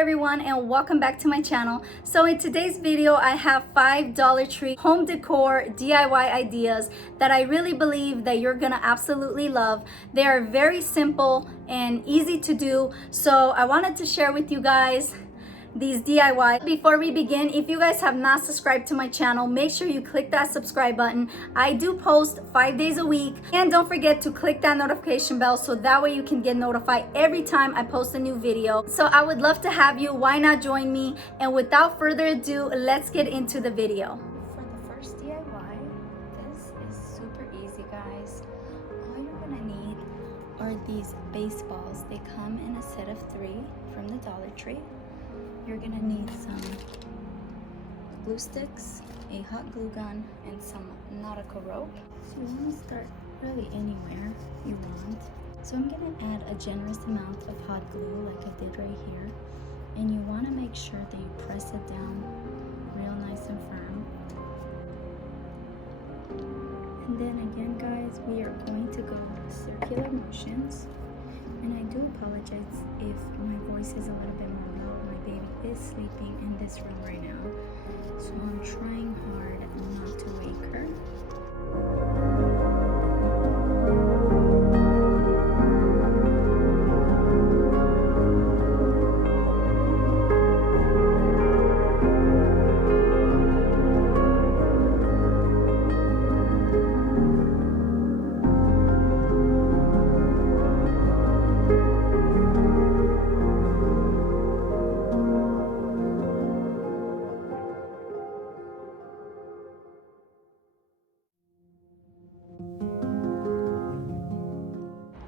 everyone, and welcome back to my channel. So in today's video I have 5 Dollar Tree home decor DIY ideas that I really believe that you're gonna absolutely love. They are very simple and easy to do, so I wanted to share with you guys these DIY. Before we begin, if you guys have not subscribed to my channel, make sure you click that subscribe button. I do post 5 days a week, and don't forget to click that notification bell so that way you can get notified every time I post a new video. So I would love to have you. Why not join me? And without further ado, let's get into the video. For the first DIY, this is super easy, guys. All you're gonna need are these baseballs. They come in a set of 3 from the Dollar Tree. You're gonna need some glue sticks, a hot glue gun, and some nautical rope. So you want to start really anywhere you want. So I'm gonna add a generous amount of hot glue like I did right here. And you want to make sure that you press it down real nice and firm. And then again, guys, we are going to go circular motions. And I do apologize if my voice is a little bit more low. My baby is sleeping in this room right now, so I'm trying hard not to wake her.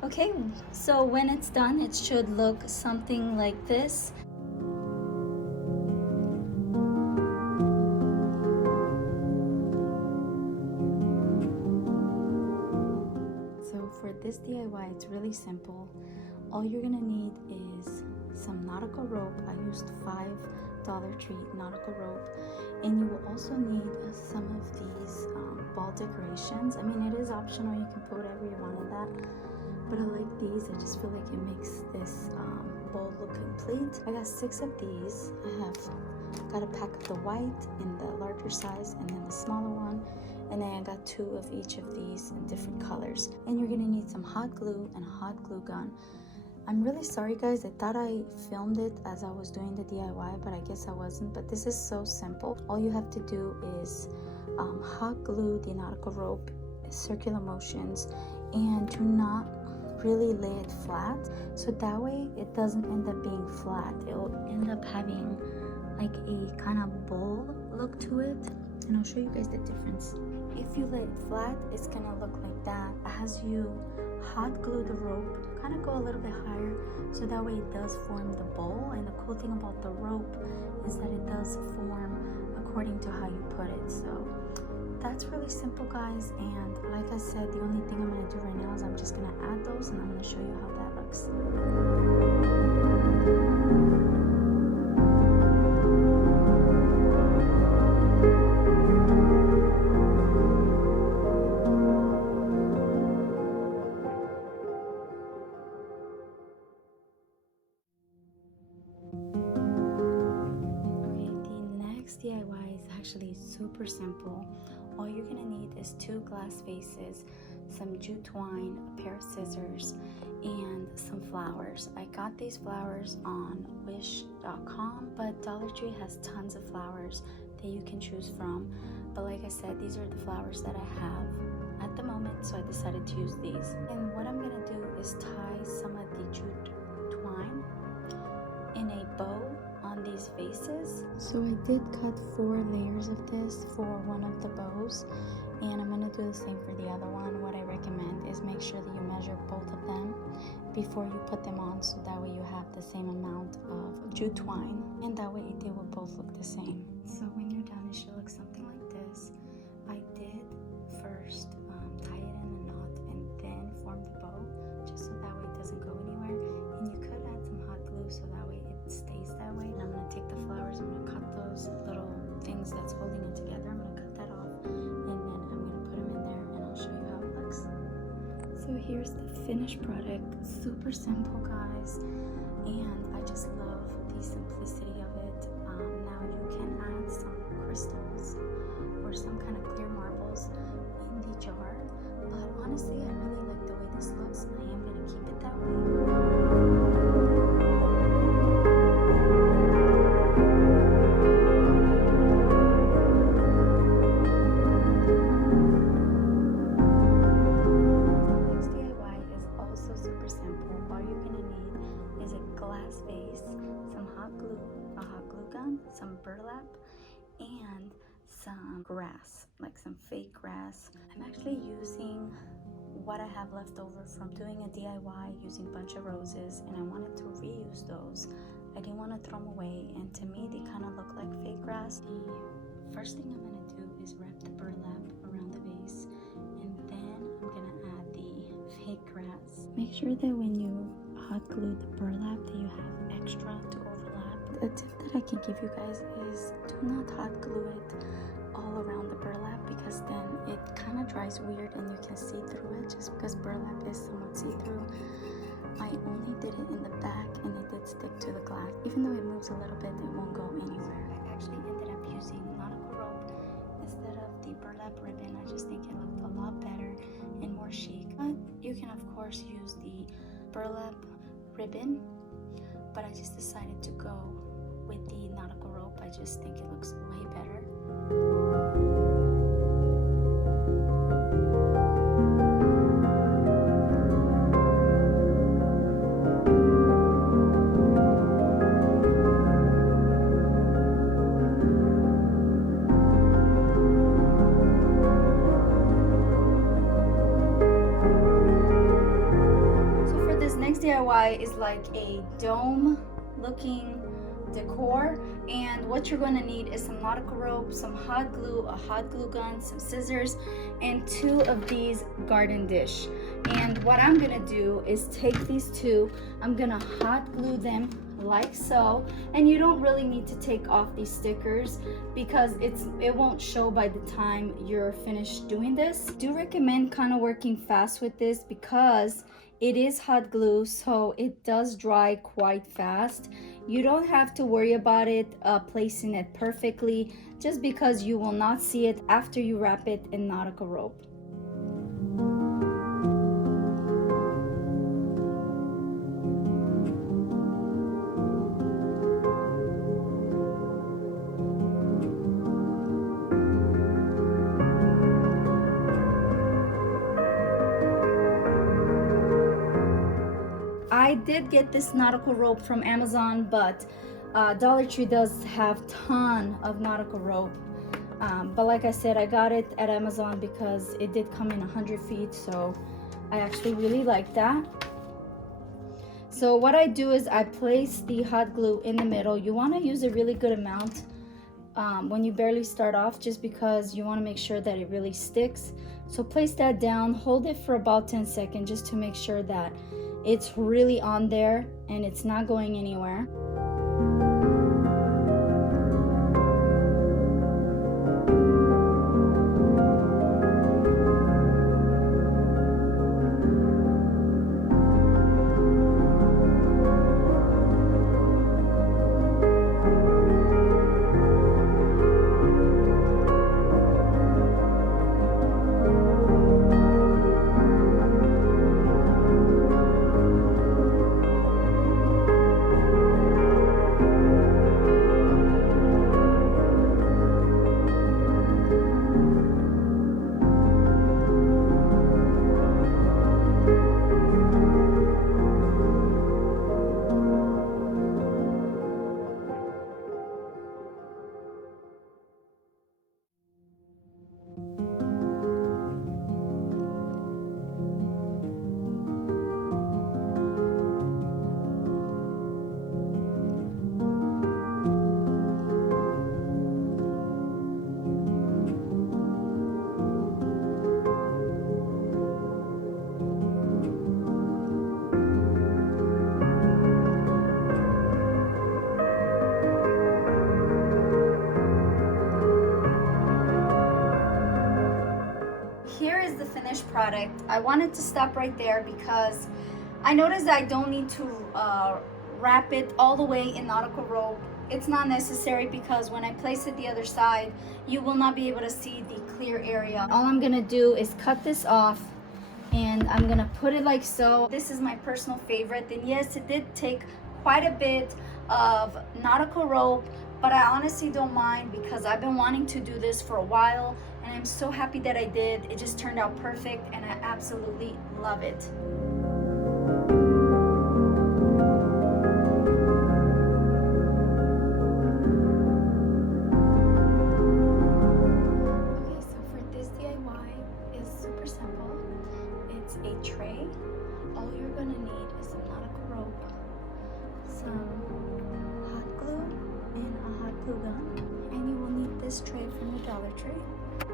Okay, so when it's done, it should look something like this. So for this DIY, it's really simple. All you're gonna need is some nautical rope. I used 5 Dollar Tree nautical rope, and you will also need some of these ball decorations. I mean, it is optional, you can put whatever you want in that, but I like these. I just feel like it makes this bowl look complete. I got 6 of these. I have got a pack of the white in the larger size and then the smaller one, and then I got 2 of each of these in different colors. And you're gonna need some hot glue and a hot glue gun. I'm really sorry, guys. I thought I filmed it as I was doing the DIY, but I guess I wasn't. But this is so simple. All you have to do is hot glue the nautical rope, circular motions, and do not really lay it flat, so that way it doesn't end up being flat. It'll end up having like a kind of bowl look to it, and I'll show you guys the difference. If you lay it flat, it's gonna look like that. As you hot glue the rope, kind of go a little bit higher, so that way it does form the bowl. And the cool thing about the rope is that it does form according to how you put it. So that's really simple, guys. And like I said, the only thing I'm gonna do right now is I'm just gonna add those, and I'm gonna show you how that looks. DIY is actually super simple. All you're gonna need is 2 glass vases, some jute twine, a pair of scissors, and some flowers. I got these flowers on wish.com, but Dollar Tree has tons of flowers that you can choose from. But like I said, these are the flowers that I have at the moment, so I decided to use these. And what I'm gonna do is tie some of the jute twine in a bow on these vases. So I did cut 4 layers of this for one of the bows, and I'm gonna do the same for the other one. What I recommend is make sure that you measure both of them before you put them on, so that way you have the same amount of jute twine, and that way they will both look the same. So when you're done, it should look something like this. I did first tie it in a knot and then form the bow, just so that way it doesn't go anywhere. And you could add some hot glue so that way it stays that way. And I'm gonna take the flowers, I'm gonna cut those little things that's holding it together. I'm gonna cut that off, and then I'm gonna put them in there, and I'll show you how it looks. So here's the finished product. Super simple, guys, and I just love the simplicity some burlap and some grass, like some fake grass. I'm actually using what I have left over from doing a DIY using a bunch of roses, and I wanted to reuse those. I didn't want to throw them away, and to me they kind of look like fake grass. The first thing I'm going to do is wrap the burlap around the vase, and then I'm going to add the fake grass. Make sure that when you hot glue the burlap that you have extra to overlap. The tip that I can give you guys is do not hot glue it all around the burlap, because then it kind of dries weird and you can see through it, just because burlap is somewhat see-through. I only did it in the back and it did stick to the glass. Even though it moves a little bit, it won't go anywhere. I actually ended up using nautical rope instead of the burlap ribbon. I just think it looked a lot better and more chic. But you can of course use the burlap ribbon, but I just decided to go with the nautical rope. I just think it looks way better. DIY is like a dome looking decor, and what you're going to need is some nautical rope, some hot glue, a hot glue gun, some scissors, and 2 of these garden dish. And what I'm going to do is take these 2, I'm going to hot glue them like so, and you don't really need to take off these stickers because it won't show by the time you're finished doing this. I do recommend kind of working fast with this because it is hot glue, so it does dry quite fast. You don't have to worry about it placing it perfectly, just because you will not see it after you wrap it in nautical rope. I did get this nautical rope from Amazon, but Dollar Tree does have ton of nautical rope. But like I said, I got it at Amazon because it did come in 100 feet, so I actually really like that. So what I do is I place the hot glue in the middle. You want to use a really good amount when you barely start off, just because you want to make sure that it really sticks. So place that down, hold it for about 10 seconds just to make sure that it's really on there and it's not going anywhere. Here is the finished product. I wanted to stop right there because I noticed that I don't need to wrap it all the way in nautical rope. It's not necessary because when I place it the other side, you will not be able to see the clear area. All I'm gonna do is cut this off and I'm gonna put it like so. This is my personal favorite, and yes, it did take quite a bit of nautical rope, but I honestly don't mind because I've been wanting to do this for a while, and I'm so happy that I did. It just turned out perfect and I absolutely love it. glue gun, and you will need this tray from the Dollar Tree.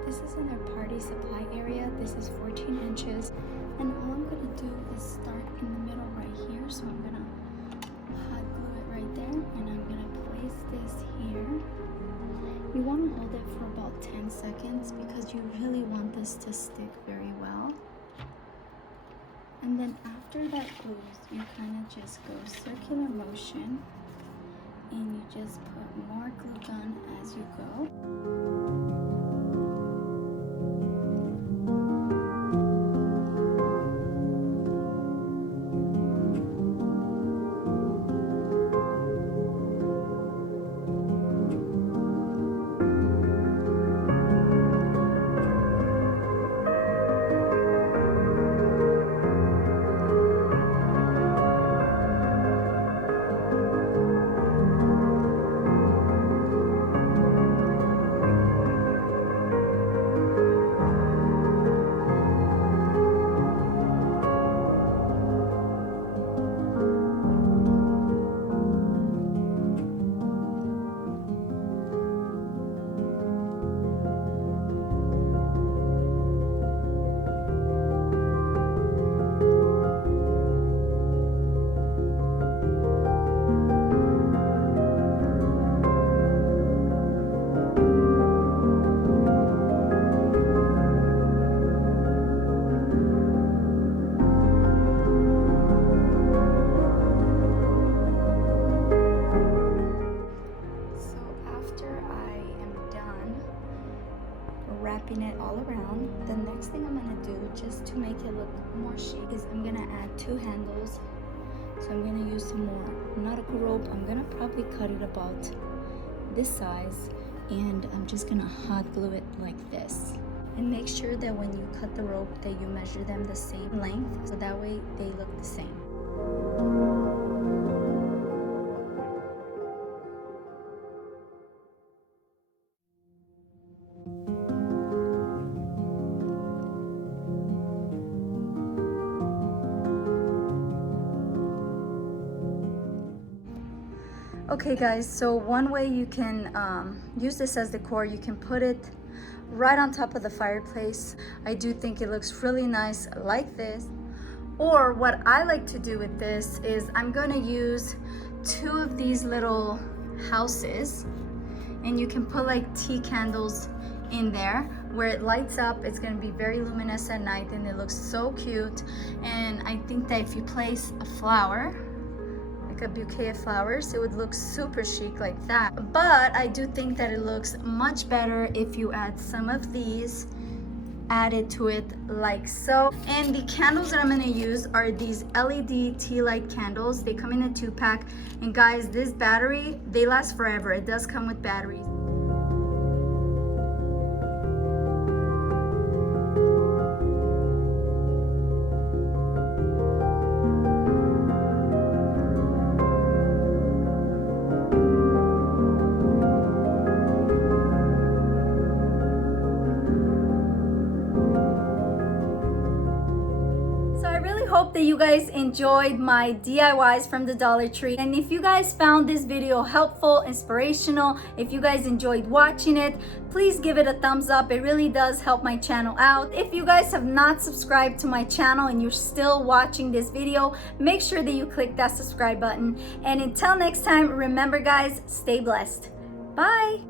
This is in their party supply area. This is 14 inches, and all I'm gonna do is start in the middle right here. So I'm gonna hot glue it right there, and I'm gonna place this here. You want to hold it for about 10 seconds because you really want this to stick very well. And then after that glues, you kind of just go circular motion, and you just put more glue gun as you go. Wrapping it all around, the next thing I'm gonna do, just to make it look more chic, is I'm gonna add 2 handles. So I'm gonna use some more nautical rope. I'm gonna probably cut it about this size, and I'm just gonna hot glue it like this. And make sure that when you cut the rope that you measure them the same length, so that way they look the same. Okay guys, so one way you can use this as decor, you can put it right on top of the fireplace. I do think it looks really nice like this. Or what I like to do with this is I'm gonna use 2 of these little houses, and you can put like tea candles in there where it lights up. It's gonna be very luminous at night, and it looks so cute. And I think that if you place a flower, a bouquet of flowers, it would look super chic like that. But I do think that it looks much better if you add some of these added to it like so. And the candles that I'm going to use are these LED tea light candles. They come in a 2-pack, and guys, this battery, they last forever. It does come with batteries. Hope that you guys enjoyed my DIYs from the Dollar Tree, and if you guys found this video helpful, inspirational, if you guys enjoyed watching it, please give it a thumbs up. It really does help my channel out. If you guys have not subscribed to my channel and you're still watching this video, make sure that you click that subscribe button. And until next time, remember guys, stay blessed. Bye.